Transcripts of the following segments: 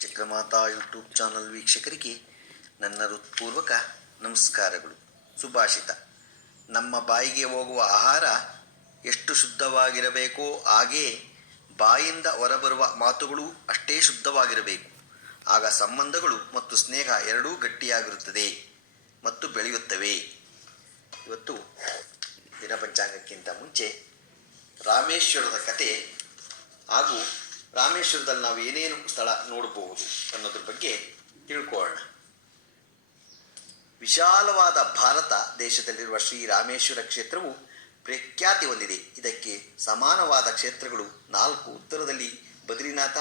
Chakramata YouTube channel ವೀಕ್ಷಕರಿಗೆ ನನ್ನ ಹೃತ್ಪೂರ್ವಕ ನಮಸ್ಕಾರಗಳು. ಸುಭಾಷಿತ: ನಮ್ಮ ಬಾಯಿಗೆ ಹೋಗುವ ಆಹಾರ ಎಷ್ಟು ಶುದ್ಧವಾಗಿರಬೇಕೋ ಹಾಗೇ ಬಾಯಿಂದ ಹೊರಬರುವ ಮಾತುಗಳು ಅಷ್ಟೇ ಶುದ್ಧವಾಗಿರಬೇಕು. ಆಗ ಸಂಬಂಧಗಳು ಮತ್ತು ಸ್ನೇಹ ಎರಡೂ ಗಟ್ಟಿಯಾಗಿರುತ್ತದೆ ಮತ್ತು ಬೆಳೆಯುತ್ತವೆ. ಇವತ್ತು ದಿನಪಂಚಾಂಗಕ್ಕಿಂತ ಮುಂಚೆ ರಾಮೇಶ್ವರದ ಕತೆ ಹಾಗೂ ರಾಮೇಶ್ವರದಲ್ಲಿ ನಾವು ಏನೇನು ಸ್ಥಳ ನೋಡಬಹುದು ಅನ್ನೋದ್ರ ಬಗ್ಗೆ ತಿಳ್ಕೊಳ್ಳೋಣ. ವಿಶಾಲವಾದ ಭಾರತ ದೇಶದಲ್ಲಿರುವ ಶ್ರೀ ರಾಮೇಶ್ವರ ಕ್ಷೇತ್ರವು ಪ್ರಖ್ಯಾತಿ ಹೊಂದಿದೆ. ಇದಕ್ಕೆ ಸಮಾನವಾದ ಕ್ಷೇತ್ರಗಳು 4: ಉತ್ತರದಲ್ಲಿ ಬದ್ರಿನಾಥ,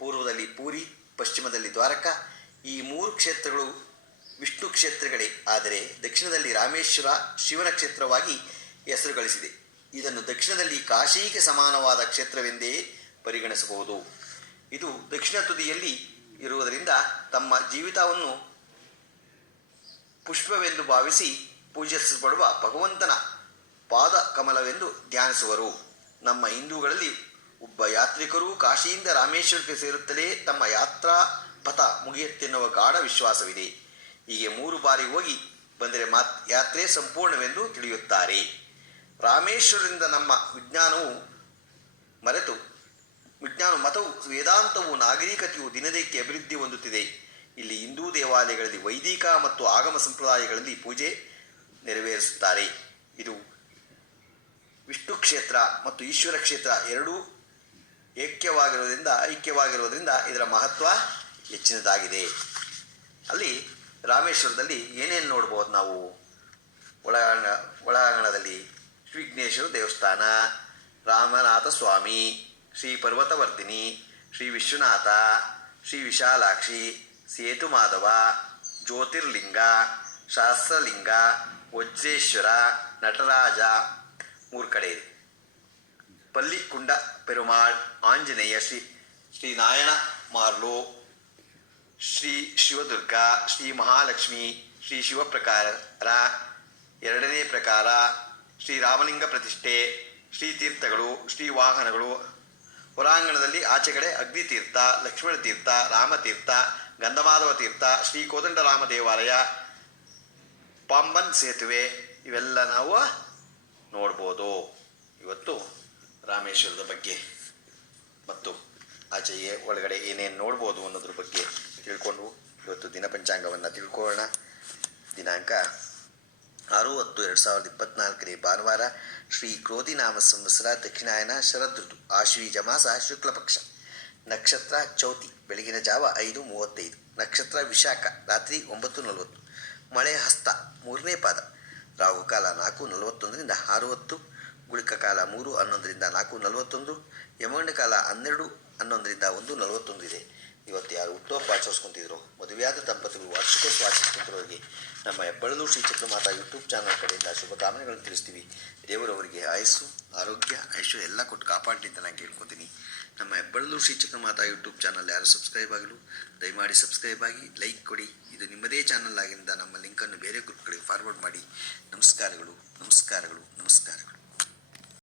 ಪೂರ್ವದಲ್ಲಿ ಪೂರಿ, ಪಶ್ಚಿಮದಲ್ಲಿ ದ್ವಾರಕಾ. ಈ 3 ಕ್ಷೇತ್ರಗಳು ವಿಷ್ಣು ಕ್ಷೇತ್ರಗಳೇ. ಆದರೆ ದಕ್ಷಿಣದಲ್ಲಿ ರಾಮೇಶ್ವರ ಶಿವನ ಕ್ಷೇತ್ರವಾಗಿ ಹೆಸರು ಗಳಿಸಿದೆ. ಇದನ್ನು ದಕ್ಷಿಣದಲ್ಲಿ ಕಾಶಿಗೆ ಸಮಾನವಾದ ಕ್ಷೇತ್ರವೆಂದೇ ಪರಿಗಣಿಸಬಹುದು. ಇದು ದಕ್ಷಿಣ ತುದಿಯಲ್ಲಿ ಇರುವುದರಿಂದ ತಮ್ಮ ಜೀವಿತವನ್ನು ಪುಷ್ಪವೆಂದು ಭಾವಿಸಿ ಪೂಜಿಸಲ್ಪಡುವ ಭಗವಂತನ ಪಾದ ಕಮಲವೆಂದು ಧ್ಯಾನಿಸುವರು. ನಮ್ಮ ಹಿಂದೂಗಳಲ್ಲಿ ಒಬ್ಬ ಯಾತ್ರಿಕರು ಕಾಶಿಯಿಂದ ರಾಮೇಶ್ವರಕ್ಕೆ ಸೇರುತ್ತಲೇ ತಮ್ಮ ಯಾತ್ರಾ ಪಥ ಮುಗಿಯುತ್ತೆನ್ನುವ ಗಾಢ ವಿಶ್ವಾಸವಿದೆ. ಹೀಗೆ 3 ಬಾರಿ ಹೋಗಿ ಬಂದರೆ ಯಾತ್ರೆ ಸಂಪೂರ್ಣವೆಂದು ತಿಳಿಯುತ್ತಾರೆ. ರಾಮೇಶ್ವರದಿಂದ ನಮ್ಮ ವಿಜ್ಞಾನ ಮತವು, ವೇದಾಂತವು, ನಾಗರಿಕತೆಯು ದಿನದಕ್ಕೆ ಅಭಿವೃದ್ಧಿ ಹೊಂದುತ್ತಿದೆ. ಇಲ್ಲಿ ಹಿಂದೂ ದೇವಾಲಯಗಳಲ್ಲಿ ವೈದಿಕ ಮತ್ತು ಆಗಮ ಸಂಪ್ರದಾಯಗಳಲ್ಲಿ ಪೂಜೆ ನೆರವೇರಿಸುತ್ತಾರೆ. ಇದು ವಿಷ್ಣು ಕ್ಷೇತ್ರ ಮತ್ತು ಈಶ್ವರ ಕ್ಷೇತ್ರ ಎರಡೂ ಐಕ್ಯವಾಗಿರುವುದರಿಂದ ಇದರ ಮಹತ್ವ ಹೆಚ್ಚಿನದಾಗಿದೆ. ಅಲ್ಲಿ ರಾಮೇಶ್ವರದಲ್ಲಿ ಏನೇನು ನೋಡ್ಬೋದು ನಾವು? ಒಳಾಂಗಣದಲ್ಲಿ ಶ್ರೀ ವಿಘ್ನೇಶ್ವರ ದೇವಸ್ಥಾನ, ರಾಮನಾಥ ಸ್ವಾಮಿ, ಶ್ರೀ ಪರ್ವತವರ್ಧಿನಿ, ಶ್ರೀ ವಿಶ್ವನಾಥ, ಶ್ರೀ ವಿಶಾಲಾಕ್ಷಿ, ಸೇತುಮಾಧವ, ಜ್ಯೋತಿರ್ಲಿಂಗ, ಶಾಸ್ತ್ರಲಿಂಗ, ವಜ್ರೇಶ್ವರ, ನಟರಾಜ 3 ಕಡೆ ಇದೆ. ಪಲ್ಲಿಕುಂಡ ಪೆರುಮಾಳ್, ಆಂಜನೇಯ, ಶ್ರೀ ನಾರಾಯಣ ಮಾರ್ಲು, ಶ್ರೀ ಶಿವದುರ್ಗ, ಶ್ರೀ ಮಹಾಲಕ್ಷ್ಮಿ, ಶ್ರೀ ಶಿವಪ್ರಕಾರ 2ನೇ ಪ್ರಕಾರ, ಶ್ರೀ ರಾಮಲಿಂಗ ಪ್ರತಿಷ್ಠೆ, ಶ್ರೀ ತೀರ್ಥಗಳು, ಶ್ರೀ ವಾಹನಗಳು. ಹೊರಾಂಗಣದಲ್ಲಿ ಆಚೆಗಡೆ ಅಗ್ನಿತೀರ್ಥ, ಲಕ್ಷ್ಮಣ ತೀರ್ಥ, ರಾಮತೀರ್ಥ, ಗಂಧಮಾಧವ ತೀರ್ಥ, ಶ್ರೀ ಕೋದಂಡರಾಮ ದೇವಾಲಯ, ಪಾಂಬನ್ ಸೇತುವೆ ಇವೆಲ್ಲ ನಾವು ನೋಡ್ಬೋದು. ಇವತ್ತು ರಾಮೇಶ್ವರದ ಬಗ್ಗೆ ಮತ್ತು ಆಚೆಗೆ ಒಳಗಡೆ ಏನೇನು ನೋಡ್ಬೋದು ಅನ್ನೋದ್ರ ಬಗ್ಗೆ ತಿಳ್ಕೊಂಡು ಇವತ್ತು ದಿನಪಂಚಾಂಗವನ್ನು ತಿಳ್ಕೊಳ್ಳೋಣ. ದಿನಾಂಕ 6/10/2024 ಭಾನುವಾರ. ಶ್ರೀ ಕ್ರೋಧಿನಾಮ ಸಂವತ್ಸರ, ದಕ್ಷಿಣಾಯನ, ಶರದೃತು, ಆಶ್ವೀಜ ಮಾಸ, ಶುಕ್ಲಪಕ್ಷ. ನಕ್ಷತ್ರ ಚೌತಿ, ಬೆಳಗಿನ ಜಾವ 5:35. ನಕ್ಷತ್ರ ವಿಶಾಖ, ರಾತ್ರಿ 9:40. ಮಳೆ ಹಸ್ತ, 3ನೇ ಪಾದ. ರಾಹುಕಾಲ 4:41 6:10. ಗುಳಿಕ ಕಾಲ 3:11 4:41. ಯಮಗಂಡ ಕಾಲ 12:11 1:41 ಇದೆ. ಇವತ್ತು ಯಾರು ಹುಟ್ಟುಹಬ್ಬ ಆಚರಿಸ್ಕೊಂತಿದ್ರು, ಮದುವೆಯಾದ ದಂಪತಿಗಳು, ವಾರ್ಷಿಕೋತ್ಸವ ಆಚರಿಸ್ಕೊಂತಿರೋರಿಗೆ ನಮ್ಮ ಹೆಬ್ಬಳಲು ಶ್ರೀ ಚಕ್ರಮಾತಾ ಯೂಟ್ಯೂಬ್ ಚಾನಲ್ ಕಡೆಯಿಂದ ಶುಭಕಾಮನೆಗಳನ್ನು ತಿಳಿಸ್ತೀವಿ. ದೇವರವರಿಗೆ ಆಯಸ್ಸು, ಆರೋಗ್ಯ, ಐಶ್ವರ್ಯ ಎಲ್ಲ ಕೊಟ್ಟು ಕಾಪಾಡಲಿ ಅಂತ ನಾನು ಕೇಳ್ಕೊತೀನಿ. ನಮ್ಮ ಹೆಬ್ಬಳಲು ಶ್ರೀ ಚಕ್ರಮಾತಾ ಯೂಟ್ಯೂಬ್ ಚಾನಲ್ ಯಾರು ಸಬ್ಸ್ಕ್ರೈಬ್ ಆಗಲು ದಯಮಾಡಿ ಸಬ್ಸ್ಕ್ರೈಬ್ ಆಗಿ, ಲೈಕ್ ಕೊಡಿ. ಇದು ನಿಮ್ಮದೇ ಚಾನಲ್ ಆಗಿದ್ದರಿಂದ ನಮ್ಮ ಲಿಂಕನ್ನು ಬೇರೆ ಗ್ರೂಪ್ಗಳಿಗೆ ಫಾರ್ವರ್ಡ್ ಮಾಡಿ. ನಮಸ್ಕಾರಗಳು.